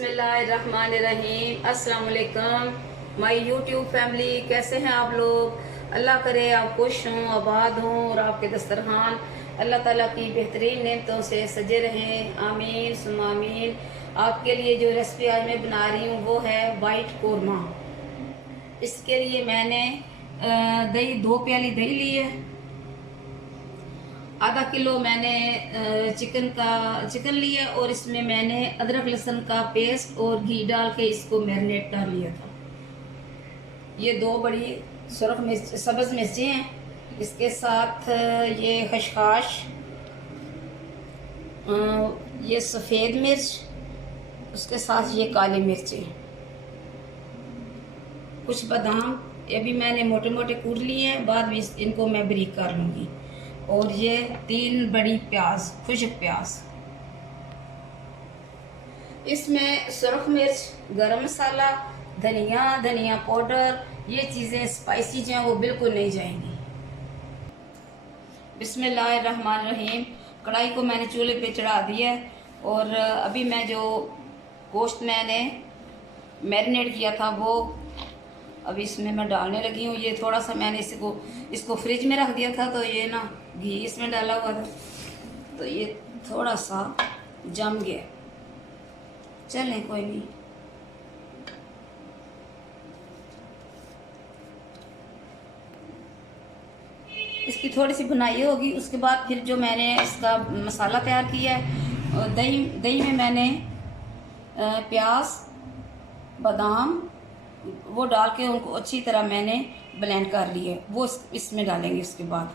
बिस्मिल्लाहिर्रहमानिर्रहीम। अस्सलाम वालेकुम माय यूट्यूब फैमिली, कैसे हैं आप लोग। अल्लाह करे आप खुश हों, आबाद हों और आपके दस्तरखान अल्लाह ताला की बेहतरीन नेमतों से सजे रहें। आमीन सुम्मा आमीन। आपके लिए जो रेसिपी आज मैं बना रही हूँ वो है वाइट कोरमा। इसके लिए मैंने दही 2 प्याली दही ली है। आधा किलो मैंने चिकन लिया और इसमें मैंने अदरक लहसुन का पेस्ट और घी डाल के इसको मैरिनेट कर लिया था। ये 2 बड़ी सुरख मिर्च सब्ज़ मिर्चें हैं। इसके साथ ये खशखाश, ये सफ़ेद मिर्च, उसके साथ ये काली मिर्चें, कुछ बादाम ये भी मैंने मोटे मोटे कूट लिए हैं, बाद में इनको मैं बारीक कर लूँगी। और ये 3 बड़ी प्याज, खुश्क प्याज। इसमें सुरख मिर्च, गरम मसाला, धनिया पाउडर, ये चीज़ें स्पाइसी जो हैं वो बिल्कुल नहीं जाएंगी। बिस्मिल्लाहिर्रहमानिर्रहीम। कढ़ाई को मैंने चूल्हे पे चढ़ा दिया है और अभी मैं जो गोश्त मैंने मैरिनेट किया था वो अभी इसमें मैं डालने लगी हूँ। ये थोड़ा सा मैंने इसको फ्रिज में रख दिया था, तो ये ना घी इसमें डाला हुआ था, तो ये थोड़ा सा जम गया। चलें कोई नहीं। इसकी थोड़ी सी भुनाई होगी, उसके बाद फिर जो मैंने इसका मसाला तैयार किया है, दही में मैंने प्याज, बादाम वो डाल के उनको अच्छी तरह मैंने ब्लेंड कर लिया, वो इसमें डालेंगे। इसके बाद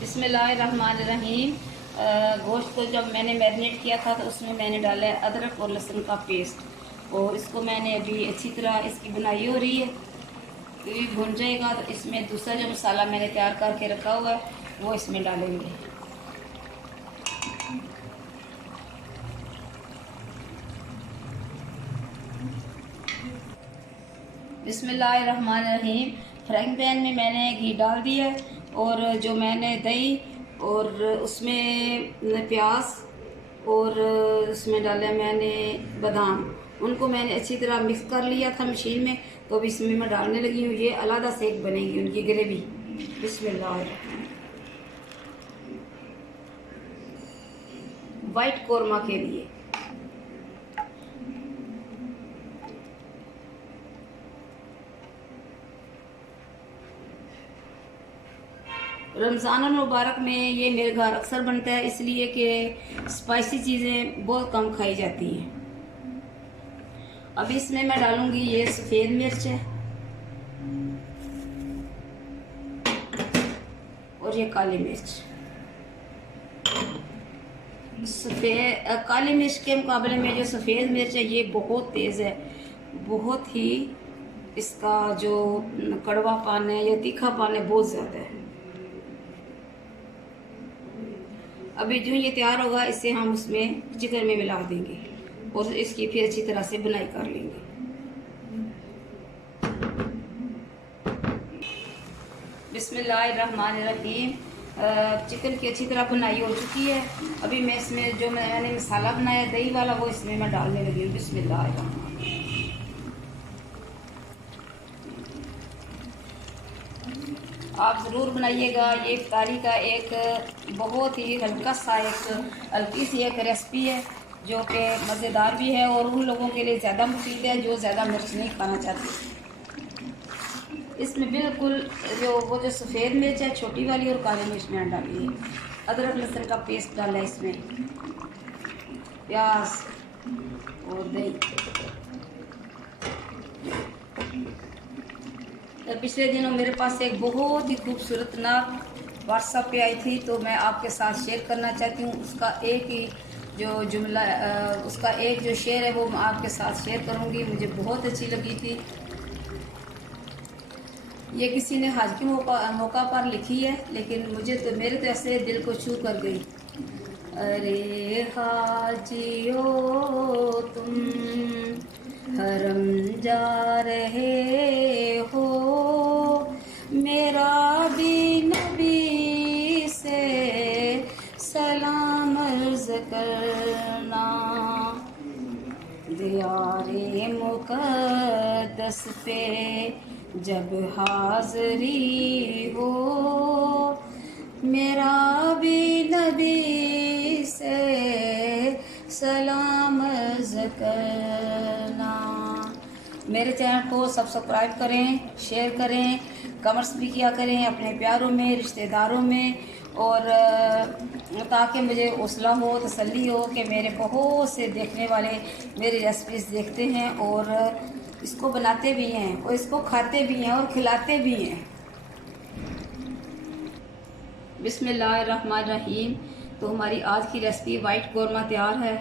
बिस्मिल्लाहिर्रहमानिर्रहीम। गोश्त को जब मैंने मैरिनेट किया था तो उसमें मैंने डाला है अदरक और लहसुन का पेस्ट, और इसको मैंने अभी अच्छी तरह इसकी बुनाई हो रही है। ये भुन जाएगा तो इसमें दूसरा जो मसाला मैंने तैयार करके रखा हुआ है वो इसमें डालेंगे। बिस्मिल्लाहिर्रहमानिर्रहीम। फ्राइंग पैन में मैंने घी डाल दिया है और जो मैंने दही और उसमें प्याज और उसमें डाला मैंने बादाम, उनको मैंने अच्छी तरह मिक्स कर लिया था मशीन में, तो अब इसमें मैं डालने लगी हूँ। ये अलग से एक बनेगी उनकी ग्रेवी। बिस्मिल्लाह। वाइट कोरमा के लिए रमज़ान मुबारक में ये मेरे घर अक्सर बनता है, इसलिए कि स्पाइसी चीज़ें बहुत कम खाई जाती हैं। अब इसमें मैं डालूंगी ये सफ़ेद मिर्च है और ये काली मिर्च। काली मिर्च के मुकाबले में जो सफ़ेद मिर्च है ये बहुत तेज़ है, बहुत ही इसका जो कड़वापन है या तीखापन है बहुत ज़्यादा है। अभी जो ये तैयार होगा इसे हम उसमें चिकन में मिला देंगे और इसकी फिर अच्छी तरह से बुनाई कर लेंगे। बिस्मिल्लाहिर्रहमानिर्रहीम। चिकन की अच्छी तरह बुनाई हो चुकी है। अभी मैं इसमें जो मैंने मसाला बनाया दही वाला वो इसमें मैं डालने लगी हूँ। बिस्मिल्लाहिर्रहमानिर्रहीम। आप ज़रूर बनाइएगा। ये इफ्तारी का एक बहुत ही हल्का सा हल्की सी एक रेसिपी है जो कि मज़ेदार भी है और उन लोगों के लिए ज़्यादा मुफीद है जो ज़्यादा मिर्च नहीं खाना चाहते। इसमें बिल्कुल वो जो सफ़ेद मिर्च है छोटी वाली और काली मिर्च मैंने डाली है। अदरक लहसुन का पेस्ट डाला है इसमें, प्याज और दही। पिछले दिनों मेरे पास एक बहुत ही खूबसूरत नात व्हाट्सएप पे आई थी, तो मैं आपके साथ शेयर करना चाहती हूँ। उसका एक ही जो जुमला, उसका एक जो शेर है वो मैं आपके साथ शेयर करूँगी। मुझे बहुत अच्छी लगी थी। ये किसी ने हज के मौका पर लिखी है, लेकिन मेरे तो ऐसे दिल को छू कर गई। अरे हाजियो तुम हरम जा रहे हो, मेरा भी नबी से मुक़द्दस पे जब हाज़री हो, मेरा भी नबी से सलाम करना। मेरे चैनल को सब्सक्राइब करें, शेयर करें, कमेंट्स भी किया करें अपने प्यारों में, रिश्तेदारों में, और ताकि मुझे हौसला हो, तसल्ली हो कि मेरे बहुत से देखने वाले मेरी रेसिपीज़ देखते हैं और इसको बनाते भी हैं और इसको खाते भी हैं और खिलाते भी हैं। बिस्मिल्लाहिर्रहमानिर्रहीम। तो हमारी आज की रेसिपी वाइट कौरमा तैयार है।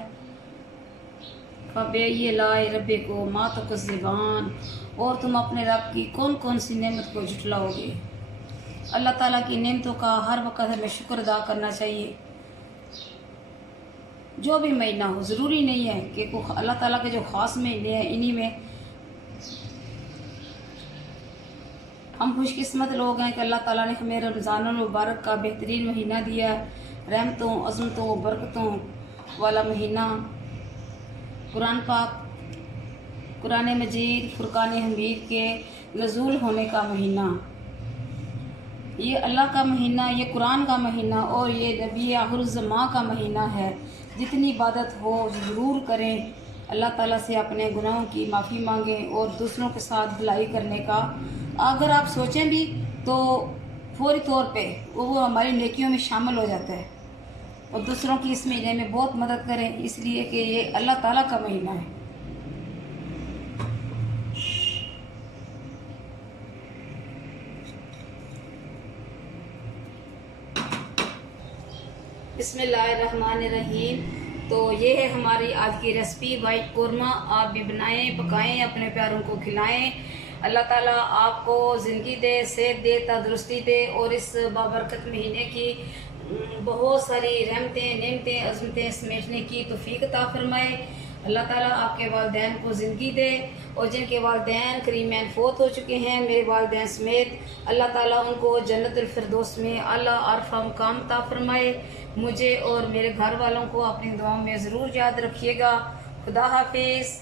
फ़बे लाए रब्बे को मातक ज़बान, और तुम अपने रब की कौन कौन सी नेमत को झुठलाओगे। अल्लाह ताला की नेमतों का हर वक्त हमें शुक्र अदा करना चाहिए। जो भी महीना हो, ज़रूरी नहीं है कि अल्लाह ताला के जो ख़ास महीने हैं इन्हीं में हम खुशकिस्मत लोग हैं कि अल्लाह ताला ने हमें रमज़ानुल मुबारक का बेहतरीन महीना दिया, रहमतों, अज़मतों, बरकतों वाला महीना। कुरान पाक, कुरान मजीद, फुरकान हमीद के नज़ूल होने का महीना, ये अल्लाह का महीना, ये कुरान का महीना और ये नबी आखिरुज़्ज़मां का महीना है। जितनी इबादत हो ज़रूर करें, अल्लाह ताला से अपने गुनाहों की माफ़ी मांगें और दूसरों के साथ भलाई करने का अगर आप सोचें भी तो फौरी तौर पे वो हमारी नेकियों में शामिल हो जाता है। और दूसरों की इस महीने में बहुत मदद करें, इसलिए कि ये अल्लाह ताला का महीना है। बिस्मिल्लाहिर्रहमानिर्रहीम। तो ये है हमारी आज की रेसिपी वाइट कौरमा। आप भी बनाएं, पकाएं, अपने प्यारों को खिलाएं। अल्लाह ताला आपको ज़िंदगी दे, सेहत दे, तंदुरुस्ती दे और इस बाबरकत महीने की बहुत सारी रहमतें, नेमतें, अज़मतें समेटने की तौफीक अता फरमाए। अल्लाह ताला आपके वालिदैन को ज़िंदगी दे और जिनके वालिदैन करीमैन फ़ौत हो चुके हैं, मेरे वालिदैन समेत, अल्लाह ताला उनको जन्नतुल फिरदौस में आला अरफ़ा मुकाम अता फरमाए। मुझे और मेरे घर वालों को अपनी दुआओं में ज़रूर याद रखिएगा। खुदा हाफिज़।